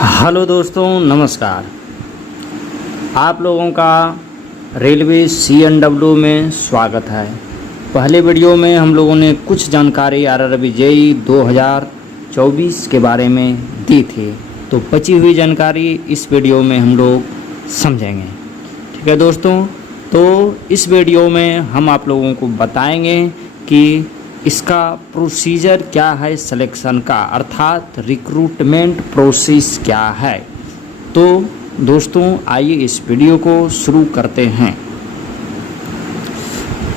Hello दोस्तों, नमस्कार। आप लोगों का रेलवे CNW में स्वागत है। पहले वीडियो में हम लोगों ने कुछ जानकारी RRB JEE 2024 के बारे में दी थी, तो बची हुई जानकारी इस वीडियो में हम लोग समझेंगे। ठीक है दोस्तों, तो इस वीडियो में हम आप लोगों को बताएंगे कि इसका प्रोसीजर क्या है सिलेक्शन का, अर्थात रिक्रूटमेंट प्रोसेस क्या है। तो दोस्तों आइए इस वीडियो को शुरू करते हैं।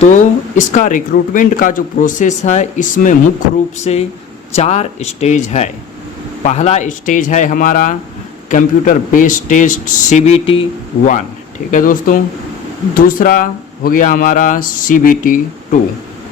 तो इसका रिक्रूटमेंट का जो प्रोसेस है, इसमें मुख्य रूप से 4 स्टेज है। पहला स्टेज है हमारा कंप्यूटर बेस्ड टेस्ट CBT 1। ठीक है दोस्तों। दूसरा हो गया हमारा CBT 2।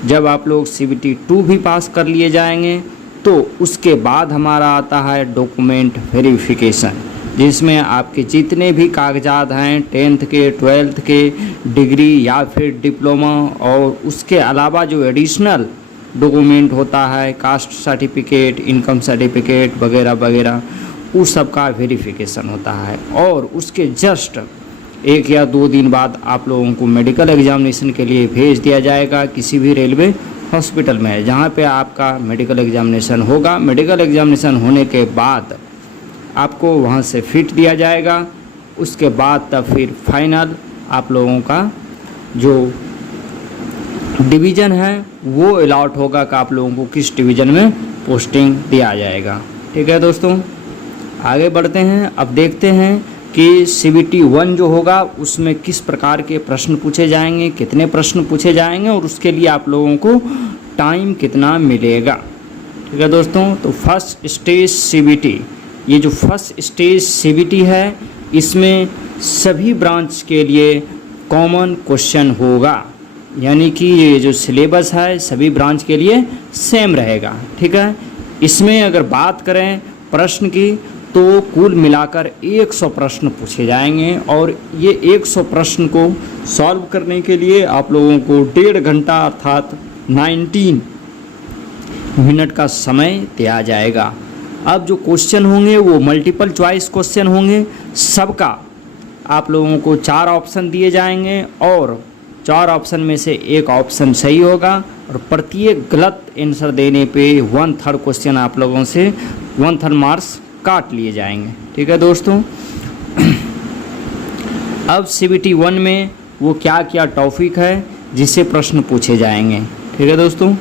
जब आप लोग CBT 2 भी पास कर लिए जाएंगे तो उसके बाद हमारा आता है डॉक्यूमेंट वेरिफिकेशन, जिसमें आपके जितने भी कागजात हैं 10th के 12th के डिग्री या फिर डिप्लोमा, और उसके अलावा जो एडिशनल डॉक्यूमेंट होता है कास्ट सर्टिफिकेट, इनकम सर्टिफिकेट वगैरह वगैरह, उस सब का वेरिफिकेशन होता है। और उसके जस्ट 1 या 2 दिन बाद आप लोगों को मेडिकल एग्जामिनेशन के लिए भेज दिया जाएगा किसी भी रेलवे हॉस्पिटल में, जहां पे आपका मेडिकल एग्जामिनेशन होगा। मेडिकल एग्जामिनेशन होने के बाद आपको वहां से फिट दिया जाएगा। उसके बाद तब फिर फाइनल आप लोगों का जो डिवीज़न है वो अलॉट होगा कि आप लोगों को किस डिवीज़न में पोस्टिंग दिया जाएगा। ठीक है दोस्तों, आगे बढ़ते हैं। अब देखते हैं कि CBT 1 जो होगा उसमें किस प्रकार के प्रश्न पूछे जाएंगे, कितने प्रश्न पूछे जाएंगे और उसके लिए आप लोगों को टाइम कितना मिलेगा। ठीक है दोस्तों। तो फर्स्ट स्टेज CBT, ये जो फर्स्ट स्टेज CBT है, इसमें सभी ब्रांच के लिए कॉमन क्वेश्चन होगा, यानी कि ये जो सिलेबस है सभी ब्रांच के लिए सेम रहेगा। ठीक है। इसमें अगर बात करें प्रश्न की, तो कुल मिलाकर 100 प्रश्न पूछे जाएंगे, और ये 100 प्रश्न को सॉल्व करने के लिए आप लोगों को 1.5 घंटा अर्थात 19 मिनट का समय दिया जाएगा। अब जो क्वेश्चन होंगे वो मल्टीपल चॉइस क्वेश्चन होंगे। सबका आप लोगों को 4 ऑप्शन दिए जाएंगे, और 4 ऑप्शन में से 1 ऑप्शन सही होगा, और प्रत्येक गलत आंसर देने पे 1/3 क्वेश्चन आप लोगों से 1/3 मार्क्स काट लिए जाएंगे। ठीक है दोस्तों। अब CBT 1 में वो क्या क्या टॉपिक है जिससे प्रश्न पूछे जाएंगे। ठीक है दोस्तों,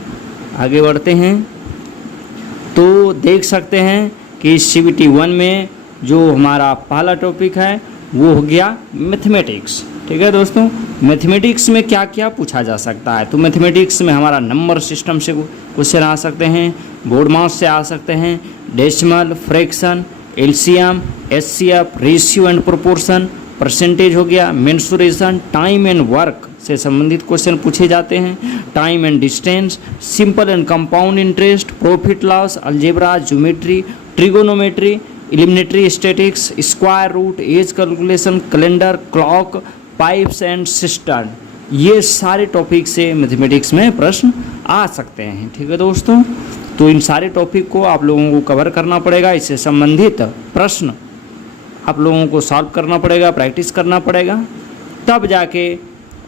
आगे बढ़ते हैं। तो देख सकते हैं कि CBT 1 में जो हमारा पहला टॉपिक है वो हो गया मैथमेटिक्स। ठीक है दोस्तों। मैथमेटिक्स में क्या क्या पूछा जा सकता है, तो मैथमेटिक्स में हमारा नंबर सिस्टम से क्वेश्चन आ सकते हैं, बोर्ड मास से आ सकते हैं, decimal, fraction, LCM, HCF, ratio and proportion, percentage हो गया, मेंसुरेशन, टाइम एंड वर्क से संबंधित क्वेश्चन पूछे जाते हैं, time and distance, simple and compound interest, profit loss, algebra, geometry, trigonometry, elementary statics, square root, age calculation, calendar, clock, pipes and system, ये सारे topic से मैथमेटिक्स में प्रश्न आ सकते हैं। ठीक है दोस्तों। तो इन सारे टॉपिक को आप लोगों को कवर करना पड़ेगा, इससे संबंधित प्रश्न आप लोगों को सॉल्व करना पड़ेगा, प्रैक्टिस करना पड़ेगा, तब जाके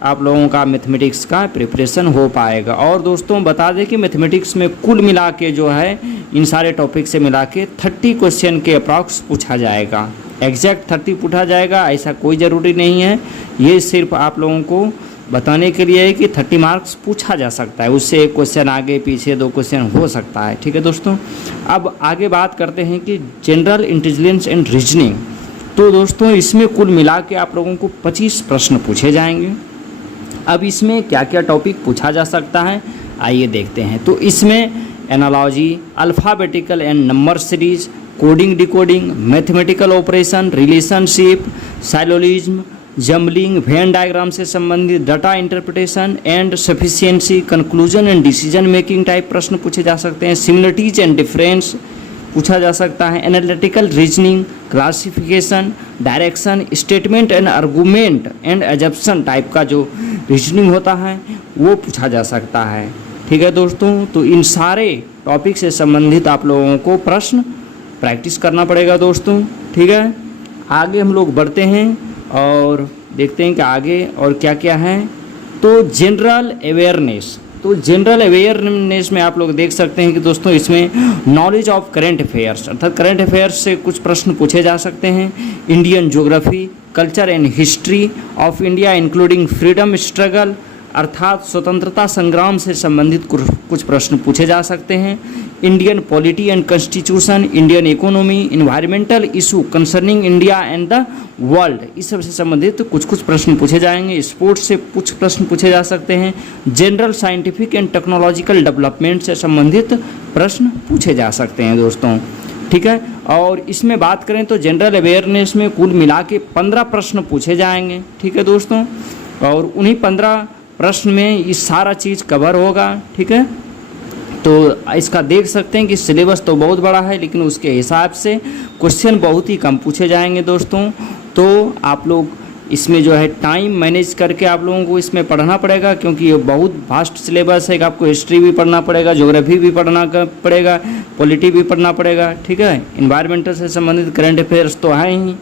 आप लोगों का मैथमेटिक्स का प्रिपरेशन हो पाएगा। और दोस्तों बता दें कि मैथमेटिक्स में कुल मिला के जो है इन सारे टॉपिक से मिला के 30 क्वेश्चन के अप्रॉक्स पूछा जाएगा। एग्जैक्ट 30 पूछा जाएगा ऐसा कोई ज़रूरी नहीं है, ये सिर्फ आप लोगों को बताने के लिए है कि 30 मार्क्स पूछा जा सकता है, उससे 1 क्वेश्चन आगे पीछे 2 क्वेश्चन हो सकता है। ठीक है दोस्तों। अब आगे बात करते हैं कि जनरल इंटेलिजेंस एंड रीजनिंग। तो दोस्तों इसमें कुल मिला के आप लोगों को 25 प्रश्न पूछे जाएंगे। अब इसमें क्या क्या टॉपिक पूछा जा सकता है आइए देखते हैं। तो इसमें analogy, alphabetical and number series, coding decoding, mathematical operation, relationship, syllogism, jumbling, Venn diagram से संबंधित, data interpretation and sufficiency, conclusion and decision making type प्रश्न पूछे जा सकते हैं। सिमिलरिटीज एंड डिफरेंस पूछा जा सकता है। Analytical reasoning, classification, direction, statement and argument and assumption type का जो रीजनिंग होता है वो पूछा जा सकता है। ठीक है दोस्तों। तो इन सारे टॉपिक से संबंधित आप लोगों को प्रश्न प्रैक्टिस करना पड़ेगा दोस्तों। ठीक है, आगे हम लोग बढ़ते हैं और देखते हैं कि आगे और क्या क्या है। तो जनरल अवेयरनेस, तो जनरल अवेयरनेस में आप लोग देख सकते हैं कि दोस्तों इसमें नॉलेज ऑफ करंट अफेयर्स अर्थात करंट अफेयर्स से कुछ प्रश्न पूछे जा सकते हैं। Indian geography, culture and history of India including freedom struggle अर्थात स्वतंत्रता संग्राम से संबंधित कुछ प्रश्न पूछे जा सकते हैं। Indian polity and constitution, Indian economy, environmental issue concerning India and the world, इस सब से संबंधित कुछ प्रश्न पूछे जाएंगे। स्पोर्ट्स से कुछ प्रश्न पूछे जा सकते हैं। General scientific and technological development से संबंधित प्रश्न पूछे जा सकते हैं दोस्तों, ठीक है। और इसमें बात करें तो जनरल अवेयरनेस में कुल मिला के 15 प्रश्न पूछे जाएंगे, ठीक है दोस्तों। और उन्हीं 15 प्रश्न में ये सारा चीज़ कवर होगा, ठीक है। तो इसका देख सकते हैं कि सिलेबस तो बहुत बड़ा है, लेकिन उसके हिसाब से क्वेश्चन बहुत ही कम पूछे जाएंगे दोस्तों। तो आप लोग इसमें जो है टाइम मैनेज करके आप लोगों को इसमें पढ़ना पड़ेगा, क्योंकि ये बहुत वास्ट सिलेबस है कि आपको हिस्ट्री भी पढ़ना पड़ेगा, ज्योग्राफी भी पढ़ना पड़ेगा, पॉलिटी भी पढ़ना पड़ेगा, ठीक है। इन्वायरमेंटल से संबंधित करंट अफेयर्स तो है ही।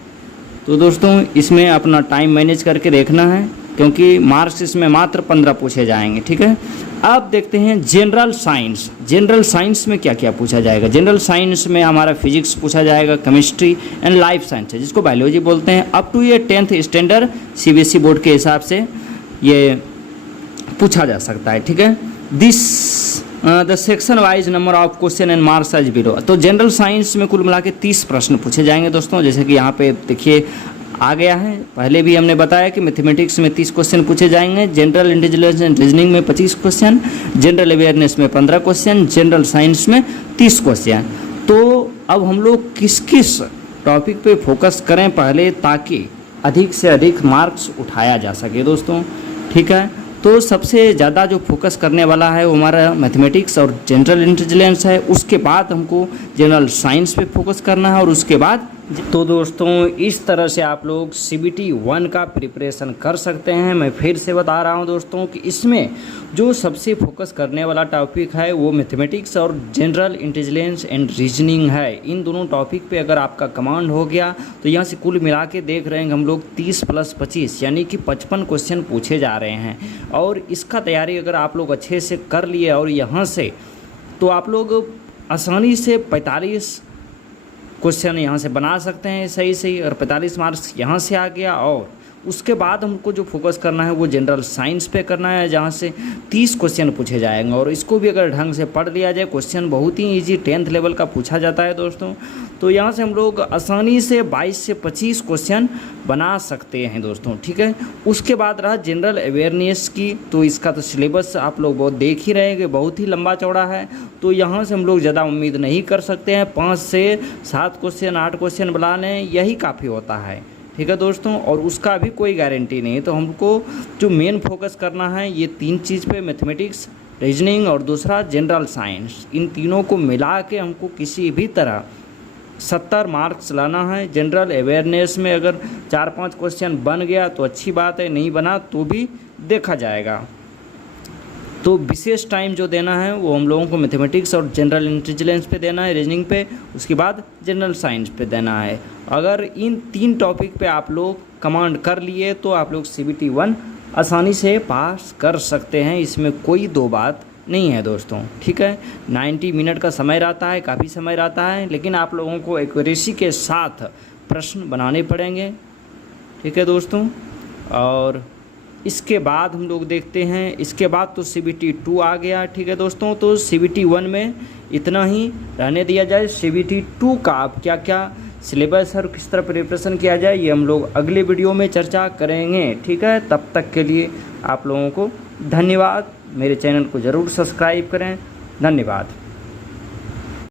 तो दोस्तों इसमें अपना टाइम मैनेज करके देखना है, क्योंकि मार्क्स इसमें मात्र 15 पूछे जाएंगे, ठीक है। अब देखते हैं जनरल साइंस। जनरल साइंस में क्या क्या पूछा जाएगा। जनरल साइंस में हमारा फिजिक्स पूछा जाएगा, केमिस्ट्री एंड लाइफ साइंस है जिसको बायोलॉजी बोलते हैं। अप टू ये 10th स्टैंडर्ड सीबीएसई बोर्ड के हिसाब से ये पूछा जा सकता है, ठीक है। The section wise number of question and marks as below. तो जनरल साइंस में कुल मिला के 30 प्रश्न पूछे जाएंगे दोस्तों, जैसे कि यहाँ पे देखिए आ गया है। पहले भी हमने बताया कि मैथमेटिक्स में 30 क्वेश्चन पूछे जाएंगे, जनरल इंटेलिजेंस एंड रीजनिंग में 25 क्वेश्चन, जनरल अवेयरनेस में 15 क्वेश्चन, जनरल साइंस में 30 क्वेश्चन। तो अब हम लोग किस किस टॉपिक पे फोकस करें पहले, ताकि अधिक से अधिक मार्क्स उठाया जा सके दोस्तों, ठीक है। तो सबसे ज़्यादा जो फोकस करने वाला है वो हमारा मैथमेटिक्स और जनरल इंटेलिजेंस है। उसके बाद हमको जनरल साइंस पे फोकस करना है और उसके बाद तो दोस्तों इस तरह से आप लोग CBT 1 का प्रिपरेशन कर सकते हैं। मैं फिर से बता रहा हूं दोस्तों कि इसमें जो सबसे फोकस करने वाला टॉपिक है वो मैथमेटिक्स और जनरल इंटेलिजेंस एंड रीजनिंग है। इन दोनों टॉपिक पे अगर आपका कमांड हो गया तो यहाँ से कुल मिला के देख रहे हैं हम लोग 30 + 25 यानी कि 55 क्वेश्चन पूछे जा रहे हैं। और इसका तैयारी अगर आप लोग अच्छे से कर लिए और यहाँ से तो आप लोग आसानी से 45 क्वेश्चन यहाँ से बना सकते हैं सही और 45 मार्क्स यहाँ से आ गया। और उसके बाद हमको जो फोकस करना है वो जनरल साइंस पे करना है, जहाँ से 30 क्वेश्चन पूछे जाएंगे। और इसको भी अगर ढंग से पढ़ लिया जाए, क्वेश्चन बहुत ही इजी 10th लेवल का पूछा जाता है दोस्तों। तो यहाँ से हम लोग आसानी से 22 से 25 क्वेश्चन बना सकते हैं दोस्तों, ठीक है। उसके बाद रहा जनरल अवेयरनेस की, तो इसका तो सिलेबस आप लोग बहुत देख ही रहे हैं कि बहुत ही लंबा चौड़ा है। तो यहाँ से हम लोग ज़्यादा उम्मीद नहीं कर सकते हैं, 5 से 7 क्वेश्चन 8 क्वेश्चन बना लें यही काफ़ी होता है, ठीक है दोस्तों। और उसका भी कोई गारंटी नहीं है। तो हमको जो मेन फोकस करना है ये 3 चीज़ पे, मैथमेटिक्स, रीजनिंग और दूसरा जनरल साइंस। इन तीनों को मिला के हमको किसी भी तरह 70 मार्क्स लाना है। जनरल अवेयरनेस में अगर 4-5 क्वेश्चन बन गया तो अच्छी बात है, नहीं बना तो भी देखा जाएगा। तो विशेष टाइम जो देना है वो हम लोगों को मैथमेटिक्स और जनरल इंटेलिजेंस पे देना है, रीजनिंग पे, उसके बाद जनरल साइंस पे देना है। अगर इन 3 टॉपिक पे आप लोग कमांड कर लिए तो आप लोग CBT 1 आसानी से पास कर सकते हैं, इसमें कोई दो बात नहीं है दोस्तों, ठीक है। 90 मिनट का समय रहता है, काफ़ी समय रहता है, लेकिन आप लोगों को एक्यूरेसी के साथ प्रश्न बनाने पड़ेंगे, ठीक है दोस्तों। और इसके बाद हम लोग देखते हैं, इसके बाद तो CBT 2 आ गया, ठीक है दोस्तों। तो CBT 1 में इतना ही रहने दिया जाए। CBT 2 का आप क्या क्या सिलेबस और किस तरह प्रिपरेशन किया जाए ये हम लोग अगले वीडियो में चर्चा करेंगे, ठीक है। तब तक के लिए आप लोगों को धन्यवाद। मेरे चैनल को ज़रूर सब्सक्राइब करें, धन्यवाद।